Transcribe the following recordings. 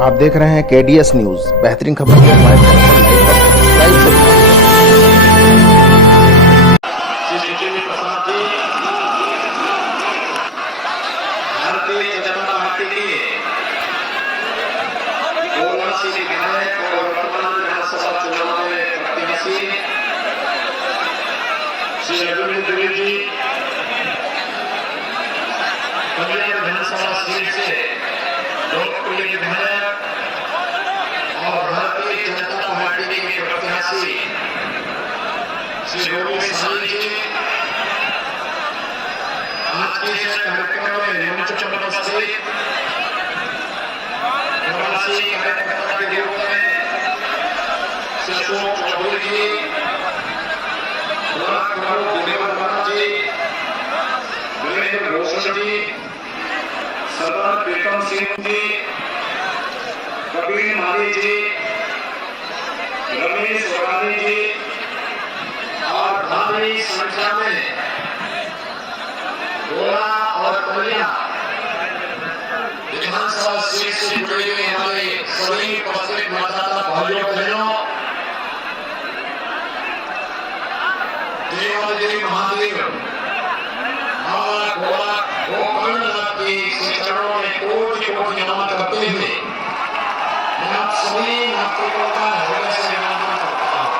आप देख रहे हैं केडीएस न्यूज। बेहतरीन खबर के हमारे चैनल को लाइक करें। भारतीय जनता पार्टी के गौरवशाली विधायक और वर्तमान विधानसभा चुनाव में प्रत्याशी श्री रघुवीर द्विवेदी जी कल्याण विधानसभा सीट से लोकप्रिय विधायक और भारतीय जनता पार्टी के प्रत्याशी श्री रघुवीर साहनी जी आज के इस कार्यक्रम में मंच पर उपस्थित प्रवासी कार्यकर्ता के रूप में श्री अशोक चौधरी जी, देवेंद्र जी, वीरेंद्र भूषण जी, सरदार प्रीतम सिंह जी, कबीर माली जी, रमेश वरानी जी और भारी संख्या में गोला और कलिया विधानसभा सीट से जुड़े हुए हमारे सभी उपस्थित मतदाता भाइयों बहनों, देवादेवी महादेव बाबा गोला गोकर्णनाथ की चरणों में कोटि कोटि नमन करते हुए मैं आप सभी नागरिकों का हृदय से नमन करता हूं।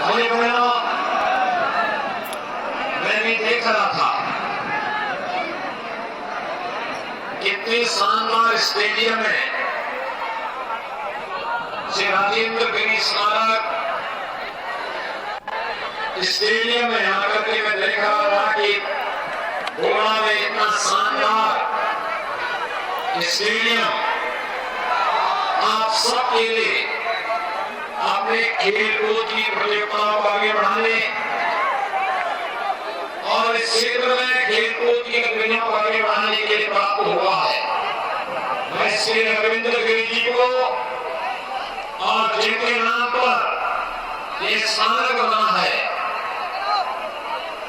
भाई बहनों, देख रहा था कितनी शानदार स्टेडियम है श्री राजेंद्र गिरी स्मारक स्टेडियम में आकर के मैं देख रहा था कि गोवा में इतना शानदार स्टेडियम आप सबके लिए अपने खेल कूद की प्रतियोगिताओं को आगे बढ़ाने और इस क्षेत्र में खेलकूद की गतिविधियों को आगे बढ़ाने के लिए प्राप्त हुआ है। मैं श्री रघुवीर गिरी जी को और जिनके नाम पर ये स्मारक बना है,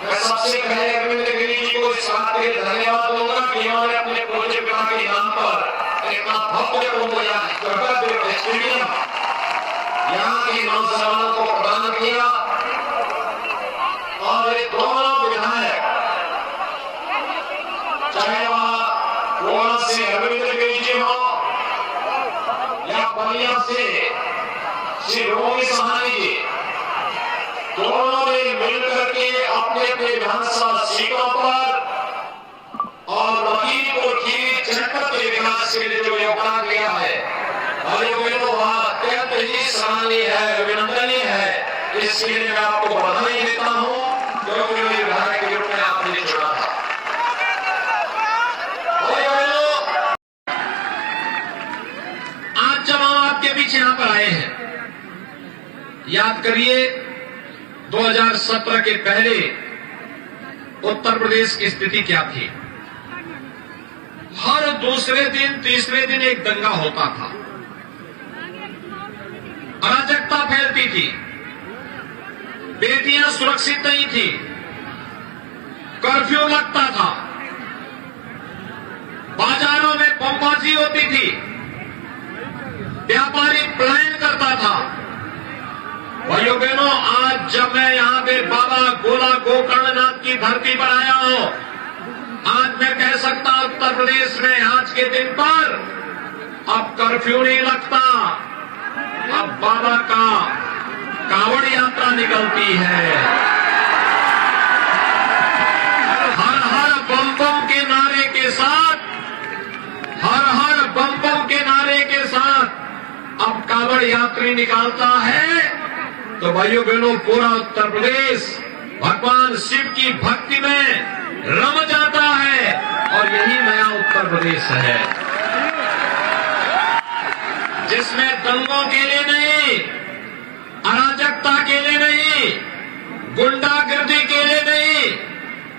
मैं सबसे पहले रघुवीर गिरी जी को इस बात के लिए धन्यवाद दूंगा कि इन्होंने अपने पूज्य पिता के नाम पर इतना भव्य स्टेडियम यहाँ के नौजवानों को प्रदान किया और ये दोनों विधायक चाहे वह गोवा से रघुवीर गिरी जी हो या बलिया से श्री रघुवीर साहनी जी, दोनों ने मिलकर के अपने अपने विधानसभा सीटों पर और लखीमपुर खीरी जनपद के विकास के लिए जो योगदान दिया है, वह अत्यंत ही सराहनीय है, अभिनंदनीय है। इसके लिए मैं आपको बधाई देता हूं क्योंकि मेरे विधायक के रूप में आपने चुना था। आज जब हम आपके बीच यहां पर आए हैं, याद करिए 2017 के पहले उत्तर प्रदेश की स्थिति क्या थी। हर दूसरे दिन तीसरे दिन एक दंगा होता था, अराजकता फैलती थी, बेटियां सुरक्षित नहीं थी, कर्फ्यू लगता था, बाजारों में बमबाजी होती थी, व्यापारी पलायन करता था। भाइयों बहनों, आज जब मैं यहां पे बाबा गोला गोकर्णनाथ की धरती पर आया हूं, आज मैं कह सकता हूं उत्तर प्रदेश में आज के दिन पर अब कर्फ्यू नहीं लगता, अब बाबा का कावड़ यात्रा निकलती है। हर हर बम बम के नारे के साथ, हर हर बम बम के नारे के साथ अब कावड़ यात्री निकालता है। तो भाइयों बहनों, पूरा उत्तर प्रदेश भगवान शिव की भक्ति में रम जाता है और यही नया उत्तर प्रदेश है जिसमें दंगों के लिए नहीं, अराजकता के लिए नहीं, गुंडागर्दी के लिए नहीं,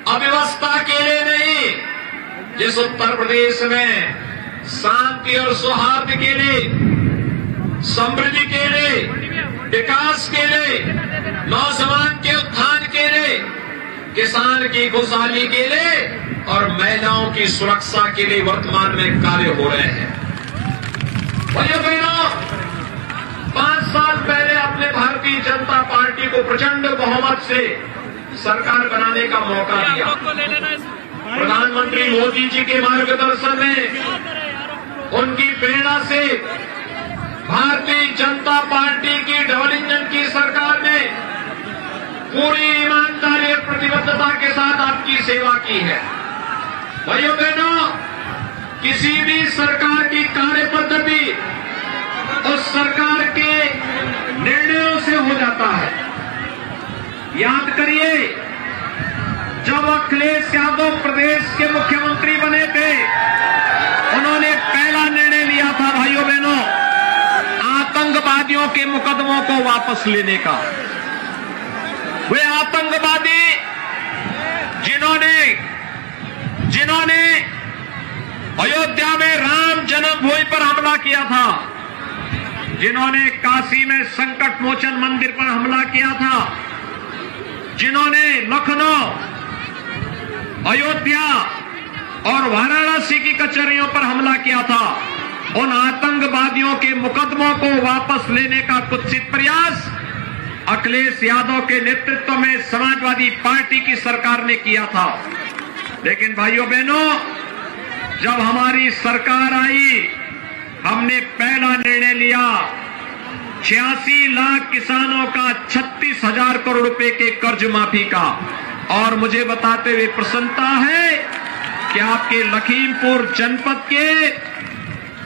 अव्यवस्था के लिए नहीं, जिस उत्तर प्रदेश में शांति और सौहार्द के लिए, समृद्धि के लिए, विकास के लिए, नौजवान के उत्थान के लिए, किसान की खुशहाली के लिए और महिलाओं की सुरक्षा के लिए वर्तमान में कार्य हो रहे हैं। भाइयों बहनों, 5 साल पहले अपने भारतीय जनता पार्टी को प्रचंड बहुमत से सरकार बनाने का मौका दिया। प्रधानमंत्री मोदी जी के मार्गदर्शन में, उनकी प्रेरणा से भारतीय जनता पार्टी की डबल इंजन की सरकार ने पूरी ईमानदारी और प्रतिबद्धता के साथ आपकी सेवा की है। भाइयों बहनों, किसी भी सरकार की कार्य पद्धति उस सरकार के निर्णयों से हो जाता है। याद करिए, जब अखिलेश यादव प्रदेश के मुख्यमंत्री बने थे, उन्होंने पहला निर्णय लिया था भाइयों बहनों, आतंकवादियों के मुकदमों को वापस लेने का। वे आतंकवादी जिन्होंने अयोध्या में राम जन्मभूमि पर हमला किया था, जिन्होंने काशी में संकट मोचन मंदिर पर हमला किया था, जिन्होंने लखनऊ, अयोध्या और वाराणसी की कचहरियों पर हमला किया था, उन आतंकवादियों के मुकदमों को वापस लेने का कुत्सित प्रयास अखिलेश यादव के नेतृत्व में समाजवादी पार्टी की सरकार ने किया था। लेकिन भाइयों बहनों, जब हमारी सरकार आई, हमने पहला निर्णय लिया 86 लाख किसानों का 36,000 करोड़ रुपए के कर्ज माफी का। और मुझे बताते हुए प्रसन्नता है कि आपके लखीमपुर जनपद के,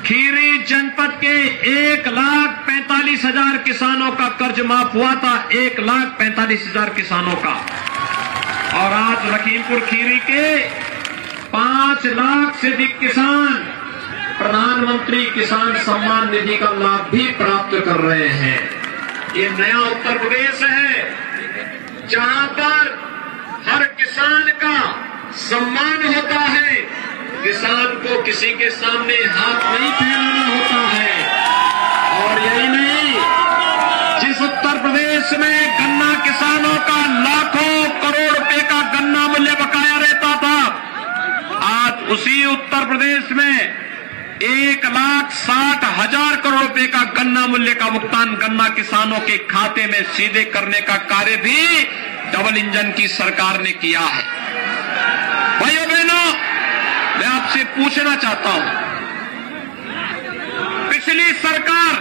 खीरी जनपद के 1,45,000 किसानों का कर्ज माफ हुआ था, 1,45,000 किसानों का। और आज लखीमपुर खीरी के 5 लाख से अधिक किसान प्रधानमंत्री किसान सम्मान निधि का लाभ भी प्राप्त कर रहे हैं। ये नया उत्तर प्रदेश है, जहां पर हर किसान का सम्मान होता है। किसान को किसी के सामने हाथ नहीं फैलाना होता है। और यही नहीं, जिस उत्तर प्रदेश में गन्ना किसानों का लाखों करोड़ रुपए का गन्ना मूल्य बकाया रहता था, आज उसी उत्तर प्रदेश में 1,60,000 करोड़ रुपए का गन्ना मूल्य का भुगतान गन्ना किसानों के खाते में सीधे करने का कार्य भी डबल इंजन की सरकार ने किया है। भाइयों बहनों, मैं आपसे पूछना चाहता हूं, पिछली सरकार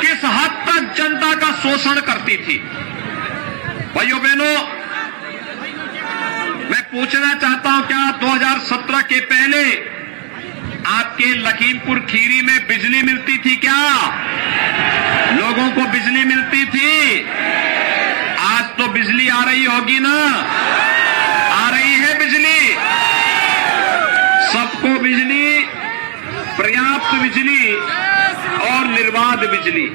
किस हद तक जनता का शोषण करती थी? भाइयों बहनों, मैं पूछना चाहता हूं, क्या 2017 के पहले आपके लखीमपुर खीरी में बिजली मिलती थी? क्या लोगों को बिजली मिलती थी? आज तो बिजली आ रही होगी ना? आ रही है बिजली, सबको बिजली, पर्याप्त बिजली और निर्बाध बिजली।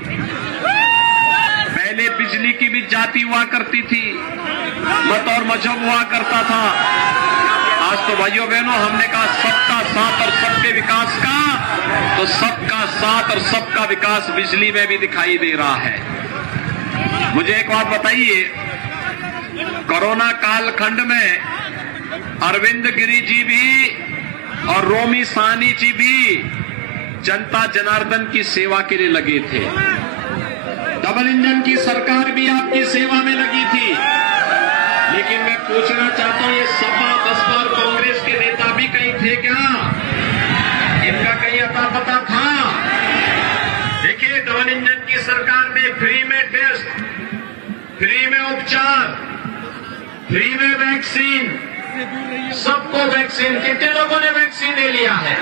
पहले बिजली की भी जाति हुआ करती थी, मत और मजहब हुआ करता था। आज तो भाइयों बहनों, हमने कहा सबका साथ और सबके विकास का, तो सबका साथ और सबका विकास बिजली में भी दिखाई दे रहा है। मुझे एक बात बताइए, कोरोना कालखंड में अरविंद गिरी जी भी और रोमी साहनी जी भी जनता जनार्दन की सेवा के लिए लगे थे। डबल इंजन की सरकार भी आपकी सेवा में लगी थी। लेकिन मैं पूछना चाहता हूं, ये सपा, बसपा और कांग्रेस के नेता भी कहीं थे क्या? इनका कहीं अता पता था? देखिए, डबल इंजन की सरकार में फ्री में टेस्ट, फ्री में उपचार, फ्री में वैक्सीन, सबको वैक्सीन। कितने लोगों ने वैक्सीन ले लिया है?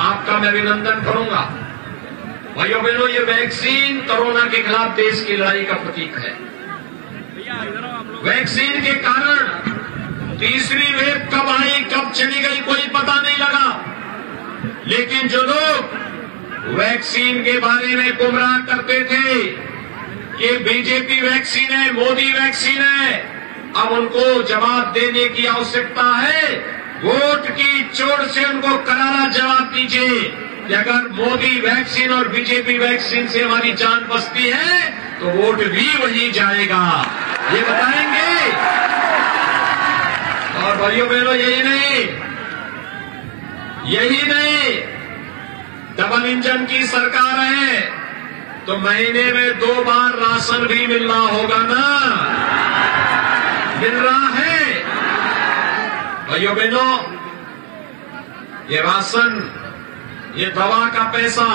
आपका मैं अभिनंदन करूंगा। भाइयों बहनों, ये वैक्सीन कोरोना के खिलाफ देश की लड़ाई का प्रतीक है। वैक्सीन के कारण तीसरी वेव कब आई, कब चली गई, कोई पता नहीं लगा। लेकिन जो लोग वैक्सीन के बारे में गुमराह करते थे, ये बीजेपी वैक्सीन है, मोदी वैक्सीन है, अब उनको जवाब देने की आवश्यकता है। वोट की चोट से उनको करारा जवाब दीजिए कि अगर मोदी वैक्सीन और बीजेपी वैक्सीन से हमारी जान बचती है, तो वोट भी वही जाएगा। ये बताएंगे। और भाइयों बहनों, यही नहीं, डबल इंजन की सरकार है तो महीने में 2 बार राशन भी मिलना होगा ना, मिल रहा है। भाइयों बहनों, ये राशन, ये दवा का पैसा,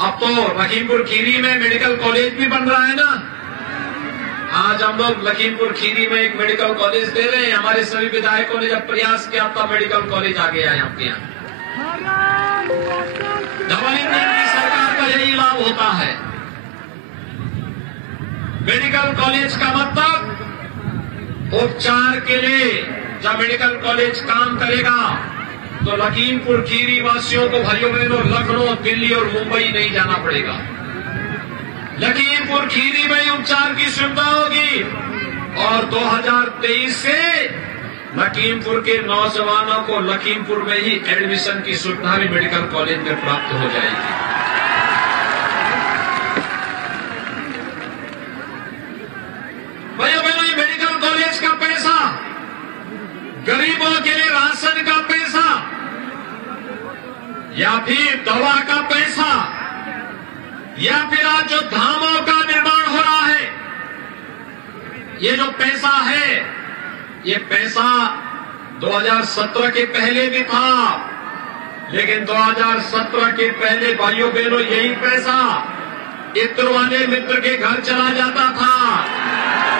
अब तो लखीमपुर खीरी में मेडिकल कॉलेज भी बन रहा है ना। आज हम लोग लखीमपुर खीरी में एक मेडिकल कॉलेज दे रहे हैं। हमारे सभी विधायकों ने जब प्रयास किया तब मेडिकल कॉलेज आ गया है आपके यहाँ। डबल इंजन की सरकार का यही लाभ होता है। मेडिकल कॉलेज का मतलब उपचार के लिए जब मेडिकल कॉलेज काम करेगा तो लखीमपुर खीरी वासियों को, भाइयों बहनों, लखनऊ, दिल्ली और मुंबई नहीं जाना पड़ेगा। लखीमपुर खीरी में उपचार की सुविधा होगी और 2023 से लखीमपुर के नौजवानों को लखीमपुर में ही एडमिशन की सुविधा भी मेडिकल कॉलेज में प्राप्त हो जाएगी। भाइयों बहनों, ये मेडिकल कॉलेज का पैसा, गरीबों के लिए राशन का पैसा या फिर दवा का पैसा या फिर आज जो धामों का निर्माण हो रहा है, ये जो पैसा है, ये पैसा 2017 के पहले भी था, लेकिन 2017 के पहले भाइयों बहनों यही पैसा इत्र वाले मित्र के घर चला जाता था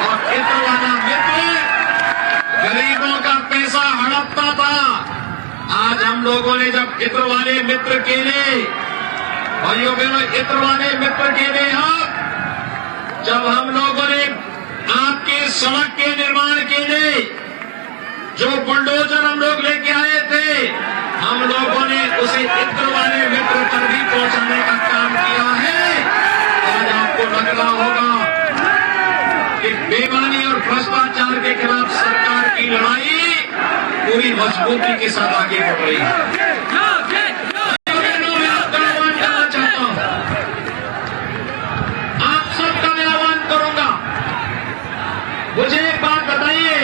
और इत्र वाला मित्र गरीबों का पैसा हड़पता था। आज हम लोगों ने जब इत्र वाले मित्र के लिए, भाइयों बहनों, इत्र वाले मित्र के लिए जब हम लोगों ने आपके सड़क के निर्माण के लिए जो बुलडोजर हम लोग लेके आए थे, हम लोगों ने उसे इत्र वाले मित्र तक भी पहुंचाने का काम किया है। आज आपको लग रहा होगा कि बेईमानी और भ्रष्टाचार के खिलाफ सरकार की लड़ाई पूरी मजबूती के साथ आगे बढ़ रही है। मुझे एक बात बताइए,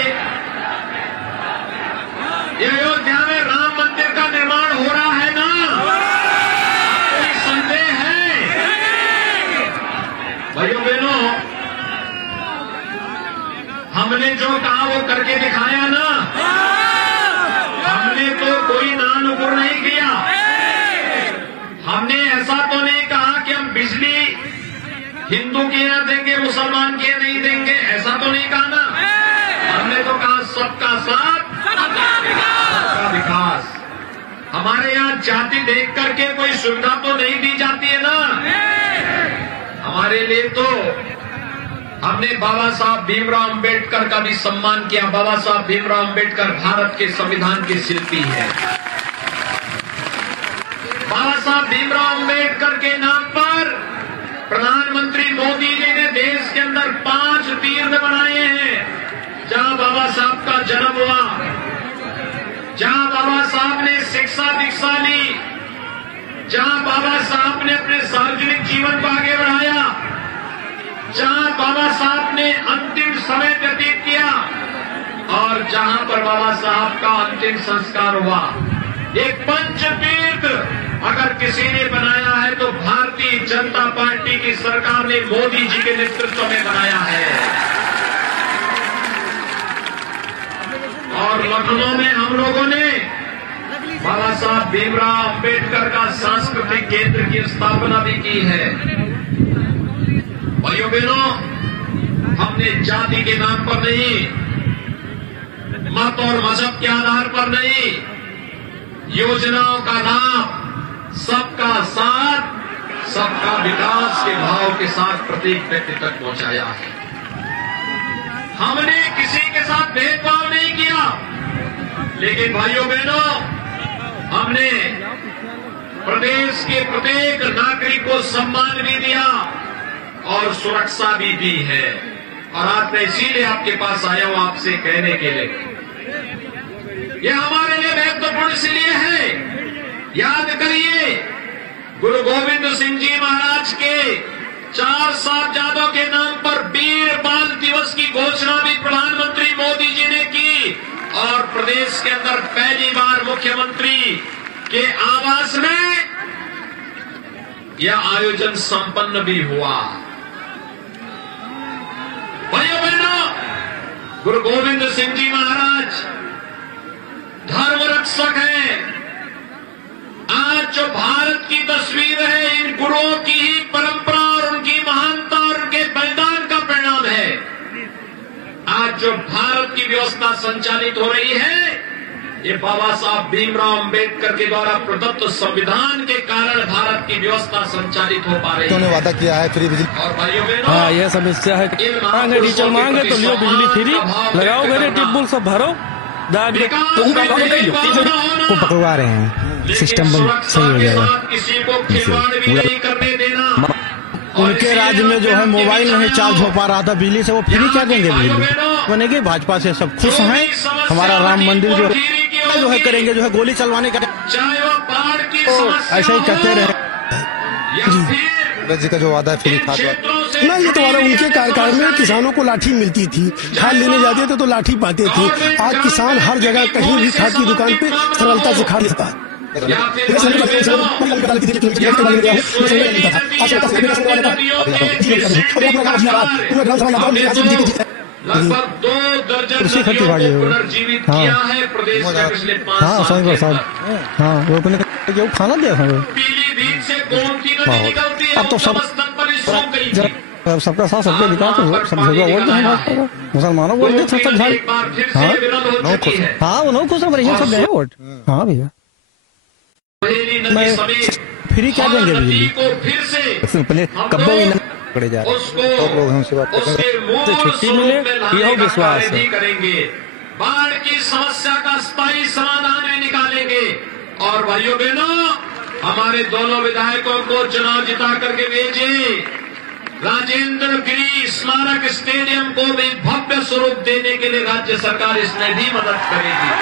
ये अयोध्या में राम मंदिर का निर्माण हो रहा है ना, कोई संदेह है? भाइयों बहनों, हमने जो कहा वो करके दिखाया ना। हमने तो कोई नानुपुर नहीं किया। हमने ऐसा तो नहीं कहा कि हम बिजली हिंदू के यहाँ देंगे, मुसलमान के नहीं देंगे, ऐसा तो नहीं कहा ना। हमने तो कहा सबका साथ, सबका विकास। हमारे यहाँ जाति देख करके कोई सुविधा तो नहीं दी जाती है ना। हमारे लिए तो हमने बाबा साहब भीमराव अंबेडकर का भी सम्मान किया। बाबा साहब भीमराव अंबेडकर भारत के संविधान के शिल्पी हैं। बाबा साहब भीमराव अंबेडकर के नाम पर प्रधानमंत्री मोदी जी ने देश के अंदर 5 तीर्थ बनाए हैं। जहां बाबा साहब का जन्म हुआ, जहां बाबा साहब ने शिक्षा दीक्षा ली, जहां बाबा साहब ने अपने सार्वजनिक जीवन को आगे बढ़ाया, जहां बाबा साहब ने अंतिम समय व्यतीत किया और जहां पर बाबा साहब का अंतिम संस्कार हुआ। एक पंच तीर्थ अगर किसी ने बनाया है तो भारतीय जनता पार्टी की सरकार ने मोदी जी के नेतृत्व में बनाया है। और लखनऊ में हम लोगों ने बाबा साहब भीमराव अंबेडकर का सांस्कृतिक केंद्र की स्थापना भी की है। भाइयों बहनों, हमने जाति के नाम पर नहीं, मत और मजहब के आधार पर नहीं, योजनाओं का लाभ सबका साथ, सबका विकास के भाव के साथ प्रत्येक व्यक्ति तक पहुंचाया है। हमने किसी के साथ भेदभाव नहीं किया, लेकिन भाइयों बहनों, हमने प्रदेश के प्रत्येक नागरिक को सम्मान भी दिया और सुरक्षा भी दी है। और आज मैं इसीलिए आपके पास आया हूं आपसे कहने के लिए, यह हमारे लिए महत्वपूर्ण इसलिए है। याद करिए, गुरु गोविंद सिंह जी महाराज के चार साहबजादों के नाम पर वीर बाल दिवस की घोषणा भी प्रधानमंत्री मोदी जी ने की और प्रदेश के अंदर पहली बार मुख्यमंत्री के आवास में यह आयोजन संपन्न भी हुआ। भाइयों बहनों, गुरु गोविंद सिंह जी महाराज धर्म रक्षक हैं। आज जो भारत की तस्वीर है इन गुरुओं की ही परंपरा और उनकी महानता और उनके बलिदान का परिणाम है। आज जो भारत की व्यवस्था संचालित हो रही है ये बाबा साहब भीमराव अंबेडकर के द्वारा प्रदत्त संविधान के कारण भारत की व्यवस्था संचालित हो पा रही है। उन्होंने वादा किया है फ्री बिजली। और भाइयों बहनों, हाँ यह समस्या है। मांगे डीजल मांगे तो लियो बिजली फ्री, लगाओ घरे टिब्बुल सब भरो, दाग को पकड़वा रहे हैं, सिस्टम सही हो जाएगा। किसी को खिलवाड़ भी नहीं करने देना। उनके राज्य में जो है मोबाइल नहीं चार्ज हो पा रहा था बिजली से, वो फ्री क्या देंगे बिजली बनेगी। भाजपा से सब खुश हैं। हमारा राम मंदिर जो है करेंगे, जो है गोली चलवाने का चाहे वो बाढ़ की ऐसा ही करते रहे। जी का जो वादा है फ्री खाद ना, ये तो वाला उनके कार्यकाल में किसानों को लाठी मिलती थी, खाद लेने जाते थे तो लाठी पाते थे। आज किसान हर जगह कहीं भी खाद की दुकान पे सरलता से खाद लेता है। लगभग 2 दर्जन नदियों को पुनर्जीवित किया है प्रदेश में पिछले 5 साल के अंदर। हाँ वो अपने खाना दिया था। पीलीभीत से गोमती नदी निकलती है, अब तो सब स्थल पर सूख गई थी। सबका साथ सबके विकास तो सब जगह वोट देंगे, मुसलमानों को वोट सब झाड़। एक बार फिर से विरोध हो चुकी है। हाँ उन्होंने खुश है, सब गए वोट। हाँ भैया मैं फ्री क्या देंगे बिजली को फिर से पहले कब्बो भी पकड़े जा रहे उसको लोग हमसे बात उसके मूल छुट्टी मिले, यह विश्वास है। करेंगे, बाढ़ की समस्या का स्थायी समाधान भी निकालेंगे। और भाइयों बहनों, हमारे दोनों विधायकों को चुनाव जिता करके भेजिए। राजेंद्र गिरी स्मारक स्टेडियम को भी भव्य स्वरूप देने के लिए राज्य सरकार इसमें भी मदद करेगी,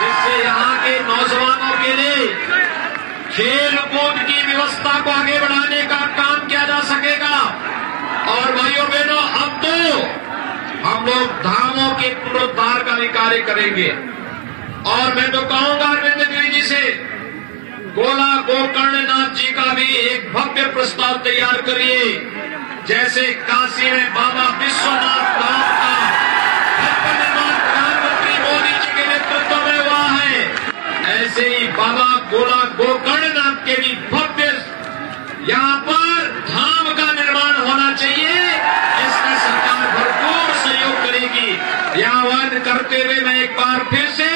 जिससे यहाँ के नौजवानों के लिए खेल कूद की व्यवस्था को आगे बढ़ाने का काम किया जा सकेगा। और भाइयों बहनों, अब तो हम लोग धामों के पुनरुद्धार का भी कार्य करेंगे। और मैं तो कहूंगा अरविंद गिरी जी से, गोला गोकर्णनाथ जी का भी एक भव्य प्रस्ताव तैयार करिए। जैसे काशी में बाबा विश्वनाथ धाम का भव्य निर्माण प्रधानमंत्री मोदी जी के नेतृत्व में हुआ है, ऐसे ही बाबा गोला गोकर्णनाथ के भी भव्य यहाँ पर धाम का निर्माण होना चाहिए। इसमें सरकार भरपूर सहयोग करेगी। यह आह्वान करते हुए मैं एक बार फिर से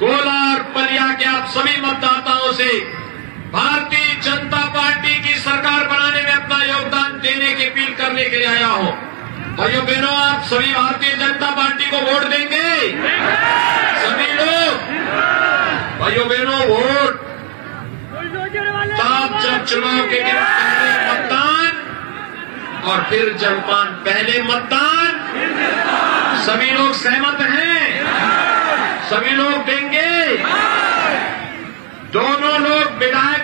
गोला और पलिया के आप सभी मतदाताओं से भारतीय जनता पार्टी की सरकार बनाने में अपना योगदान देने की अपील करने के लिए आया हूं। भाइयों बहनों, आप सभी भारतीय जनता पार्टी को वोट देंगे? सभी लोग भाइयों बहनों वोट तब जब चुनाव के दिन पहले मतदान और फिर जलपान, पहले मतदान। सभी लोग सहमत हैं? सभी लोग देंगे? दोनों लोग विधायक